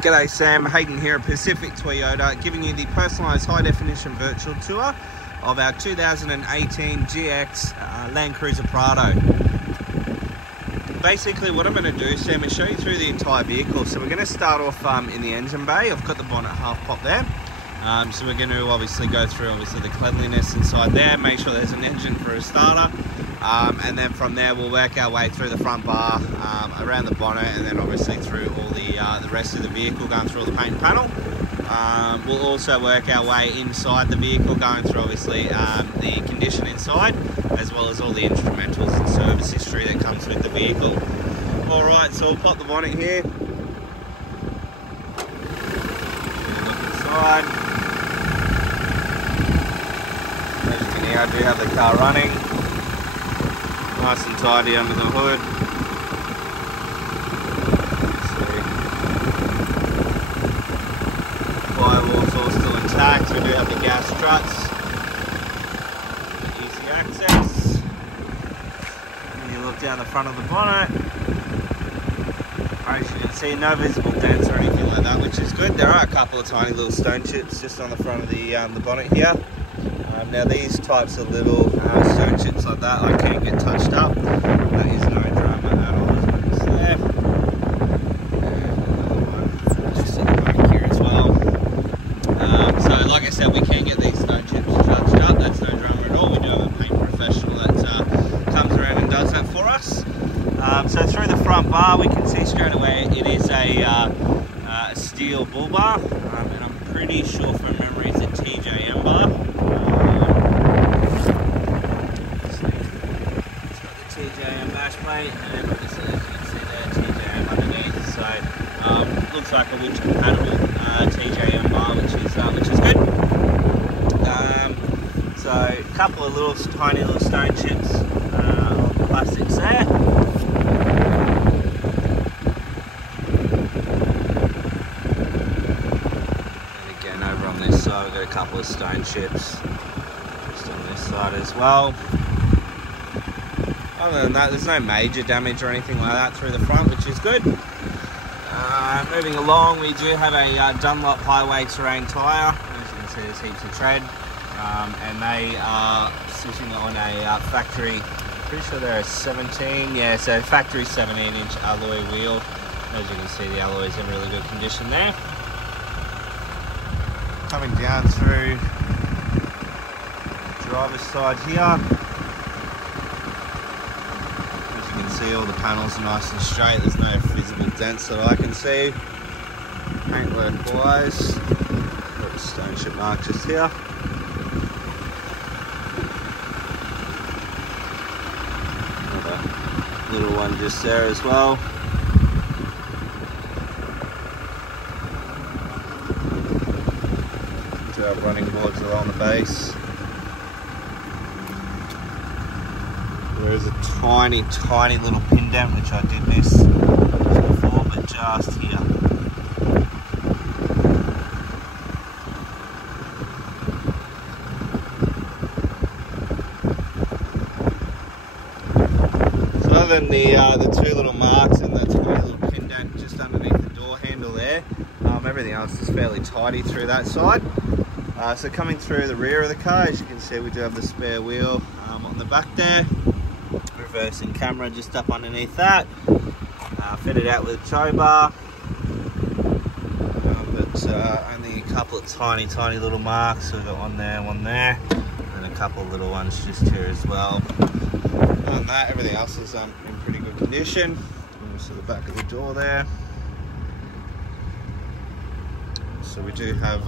G'day Sam, Hayden here at Pacific Toyota, giving you the personalised high-definition virtual tour of our 2018 GX Land Cruiser Prado. Basically what I'm going to do, Sam, is show you through the entire vehicle. So we're going to start off in the engine bay. I've got the bonnet half pop there. So we're going to obviously go through the cleanliness inside there, make sure there's an engine for a starter. And then from there we'll work our way through the front bar, around the bonnet, and then obviously through all the rest of the vehicle, going through all the paint and panel. We'll also work our way inside the vehicle, going through obviously the condition inside, as well as all the instrumentals and service history that comes with the vehicle. Alright, so we'll pop the bonnet here. Look inside. As you can hear, I do have the car running. Nice and tidy under the hood. Firewall's all still intact. We do have the gas struts. Easy access. When you look down the front of the bonnet, as you can see, no visible dents or anything like that, which is good. There are a couple of tiny little stone chips just on the front of the bonnet here. Now these types of little stone chips like that, I can get touched up. That is no drama at all. It's there. Just at the back here as well. So like I said, we can get these stone chips touched up. That's no drama at all. We do have a paint professional that comes around and does that for us. So through the front bar, we can see straight away it is a steel bull bar, and I'm pretty sure from memory it's a TJM bar. TJM bash plate, and obviously as you can see there, TJM underneath. So looks like a winch compatible TJM bar, which is good. So a couple of little tiny little stone chips on the plastics there. And again over on this side we've got a couple of stone chips just on this side as well. Other than that, there's no major damage or anything like that through the front, which is good. Moving along, we do have a Dunlop highway terrain tyre. As you can see, there's heaps of tread, and they are sitting on a factory, pretty sure they're a 17, yeah, so factory 17-inch alloy wheel. As you can see, the alloy's in really good condition there. Coming down through the driver's side here. See, all the panels are nice and straight. There's no visible dents that I can see. Paintwork wise, got a stone chip mark just here. Another little one just there as well. Do have running boards along the base. There is a tiny, tiny little pin dent, which I did miss before, but just here. So other than the two little marks and the tiny little pin dent just underneath the door handle there, everything else is fairly tidy through that side. So coming through the rear of the car, as you can see, we do have the spare wheel on the back there. Reversing camera just up underneath that, fitted out with a tow bar, but only a couple of tiny little marks. We've got one there, and a couple of little ones just here as well. Other than that, everything else is in pretty good condition. So the back of the door there. So we do have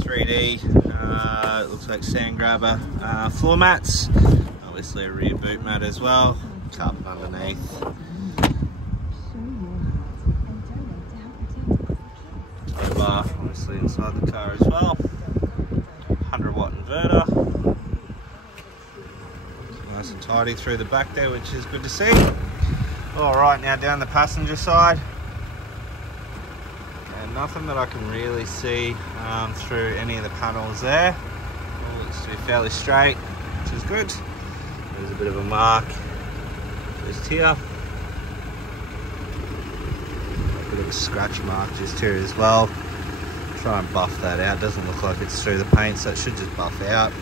3D, it looks like sand grabber floor mats. Obviously a rear boot mat as well, carpet underneath. Tow bar obviously inside the car as well. 100-watt inverter. Nice and tidy through the back there, which is good to see. Alright, now down the passenger side. And nothing that I can really see through any of the panels there. All looks to be fairly straight, which is good. There's a bit of a mark just here. big scratch mark just here as well. Try and buff that out. Doesn't look like it's through the paint, so it should just buff out.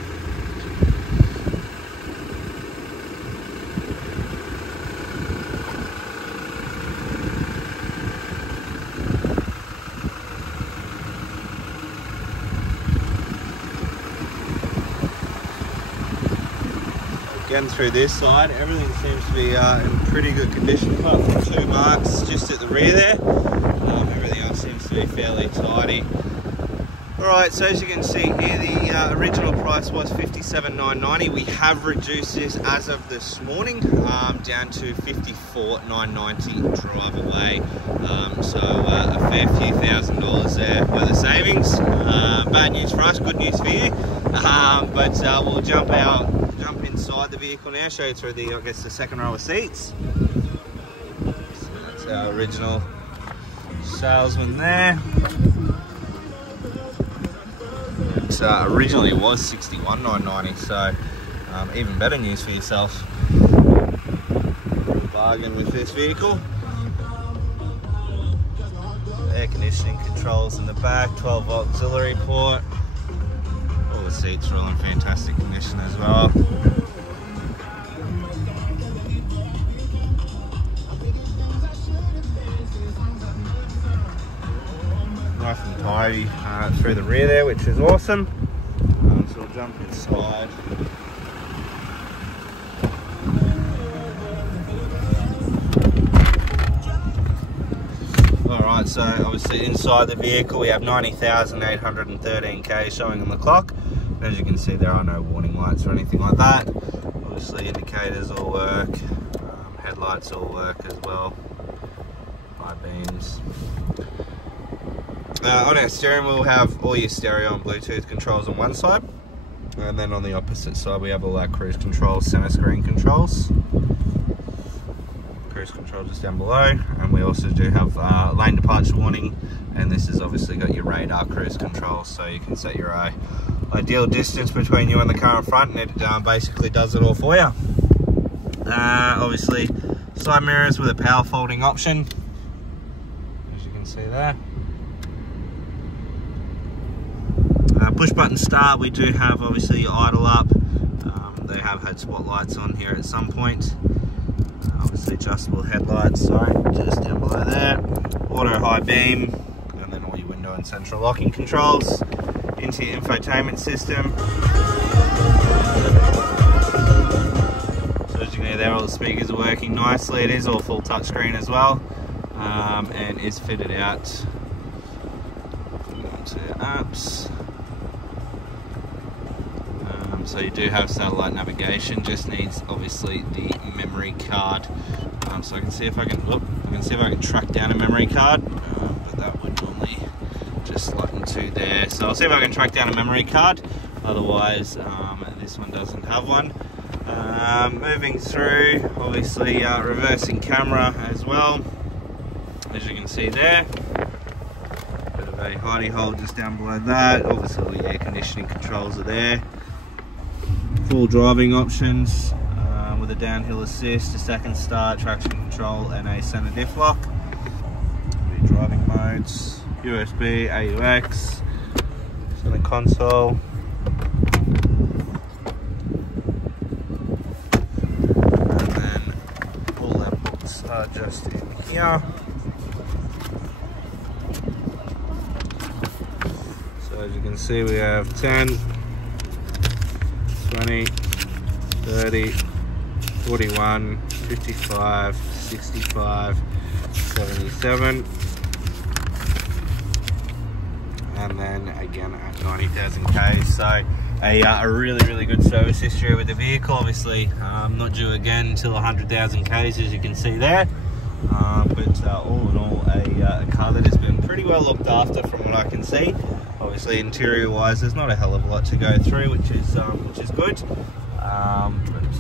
Again, through this side, everything seems to be in pretty good condition, apart from 2 marks just at the rear there. Everything else seems to be fairly tidy. Alright, so as you can see here, the original price was $57,990. We have reduced this as of this morning down to $54,990 drive away. So a fair few $1,000s there worth of savings. Bad news for us, good news for you. But we'll jump inside the vehicle now, show you through the, I guess, the second row of seats. So that's our original salesman there. It originally was $61,990, so even better news for yourself. Bargain with this vehicle. Air conditioning controls in the back, 12-volt auxiliary port. All the seats are all in fantastic condition as well. Nice and tidy through the rear there, which is awesome. So we'll jump inside. Alright, so obviously inside the vehicle we have 90,813 K showing on the clock. As you can see, there are no warning lights or anything like that. Obviously indicators all work, headlights all work as well, high beams. On our steering wheel, we'll have all your stereo and Bluetooth controls on one side, and then on the opposite side we have all our cruise controls, center screen controls. Cruise control just down below, and we also do have lane departure warning, and this has obviously got your radar cruise control, so you can set your ideal distance between you and the car in front, and it basically does it all for you. Obviously side mirrors with a power folding option, as you can see there. Push button start, we do have obviously your idle up. They have had spotlights on here at some point. Obviously adjustable headlights, sorry, just down below there. Auto high beam, and then all your window and central locking controls. Into your infotainment system. So as you can hear there, all the speakers are working nicely. It is all full touchscreen as well, and is fitted out. Go to apps. So you do have satellite navigation, just needs obviously the memory card. So I can see if I can track down a memory card, but that would normally just slot into there. So I'll see if I can track down a memory card. Otherwise, this one doesn't have one. Moving through, obviously reversing camera as well, as you can see there. Bit of a hidey hole just down below that. Obviously all the air conditioning controls are there. Full driving options with a downhill assist, a second start, traction control, and a center diff lock. Driving modes, USB, AUX, center console. And then all our books are just in here. So as you can see, we have 10, 20, 30, 41, 55, 65, 77, and then again at 90,000 K. So a really good service history with the vehicle. Obviously not due again until 100,000 Ks, as you can see there. But all in all, a car that has been pretty well looked after from what I can see. Obviously interior wise there's not a hell of a lot to go through, which is good.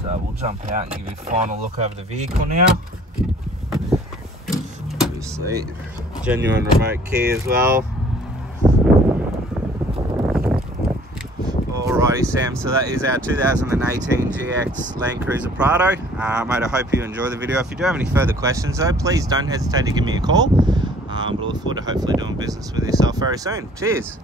But we'll jump out and give you a final look over the vehicle now. Obviously genuine remote key as well. Alrighty Sam, so that is our 2018 GX Land Cruiser Prado. Mate, I hope you enjoy the video. If you do have any further questions though, please don't hesitate to give me a call. But I look forward to hopefully doing business with yourself very soon. Cheers.